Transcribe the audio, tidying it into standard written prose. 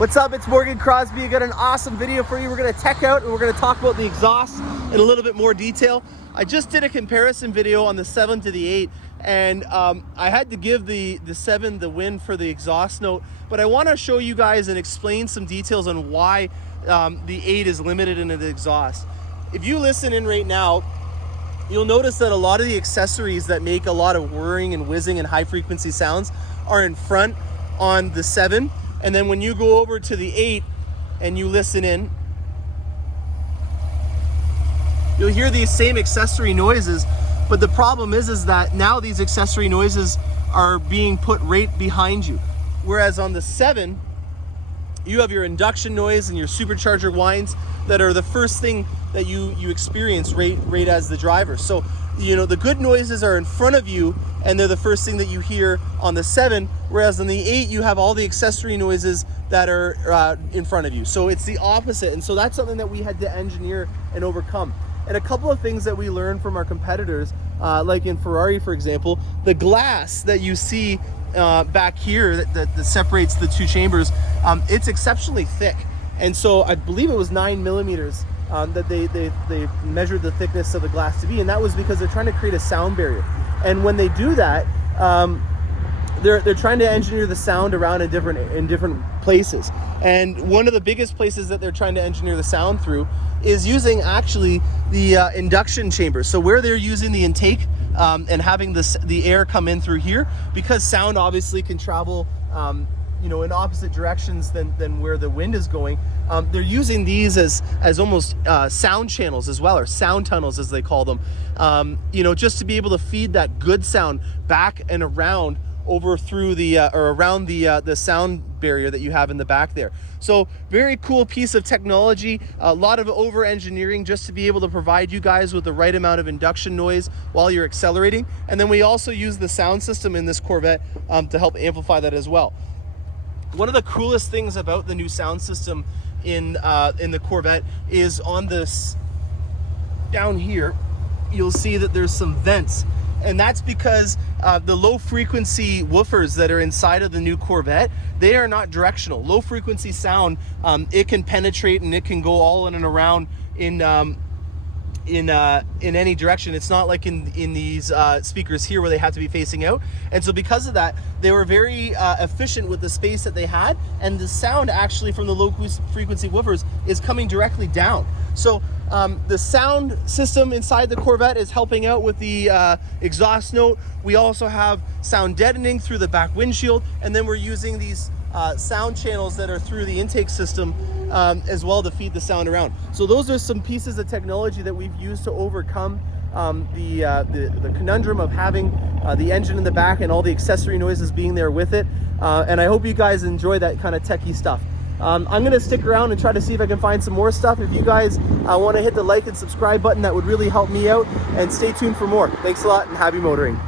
What's up? It's Morgan Crosbie. I got an awesome video for you. We're going to tech out and we're going to talk about the exhaust in a little bit more detail. I just did a comparison video on the 7 to the 8, and I had to give the 7 the win for the exhaust note, but I want to show you guys and explain some details on why the 8 is limited in the exhaust. If you listen in right now, you'll notice that a lot of the accessories that make a lot of whirring and whizzing and high frequency sounds are in front on the 7. And then when you go over to the 8 and you listen in, you'll hear these same accessory noises, but the problem is that now these accessory noises are being put right behind you. Whereas on the 7, you have your induction noise and your supercharger whines that are the first thing that you experience right as the driver. So, you know, the good noises are in front of you and they're the first thing that you hear on the 7, whereas on the 8 you have all the accessory noises that are in front of you. So it's the opposite, and so that's something that we had to engineer and overcome. And a couple of things that we learned from our competitors, like in Ferrari, for example, the glass that you see back here that separates the two chambers, it's exceptionally thick. And so I believe it was 9 millimeters that they measured the thickness of the glass to be, and that was because they're trying to create a sound barrier. And when they do that, they're trying to engineer the sound around in different places. And one of the biggest places that they're trying to engineer the sound through is using actually the induction chamber. So where they're using the intake and having the air come in through here, because sound obviously can travel in opposite directions than where the wind is going. They're using these as almost sound channels as well, or sound tunnels as they call them, just to be able to feed that good sound back and around over through around the sound barrier that you have in the back there. So very cool piece of technology, a lot of over engineering just to be able to provide you guys with the right amount of induction noise while you're accelerating. And then we also use the sound system in this Corvette to help amplify that as well. One of the coolest things about the new sound system in the Corvette is on this down here, you'll see that there's some vents, and that's because the low frequency woofers that are inside of the new Corvette, they are not directional. Low frequency sound, it can penetrate and it can go all in and around in any direction. It's not like in these speakers here where they have to be facing out. And so because of that, they were very efficient with the space that they had, and the sound actually from the low frequency woofers is coming directly down. So the sound system inside the Corvette is helping out with the exhaust note. We also have sound deadening through the back windshield, and then we're using these sound channels that are through the intake system as well to feed the sound around. So those are some pieces of technology that we've used to overcome the conundrum of having the engine in the back and all the accessory noises being there with it. And I hope you guys enjoy that kind of techie stuff. I'm going to stick around and try to see if I can find some more stuff. If you guys want to hit the like and subscribe button, that would really help me out, and stay tuned for more. Thanks a lot and happy motoring.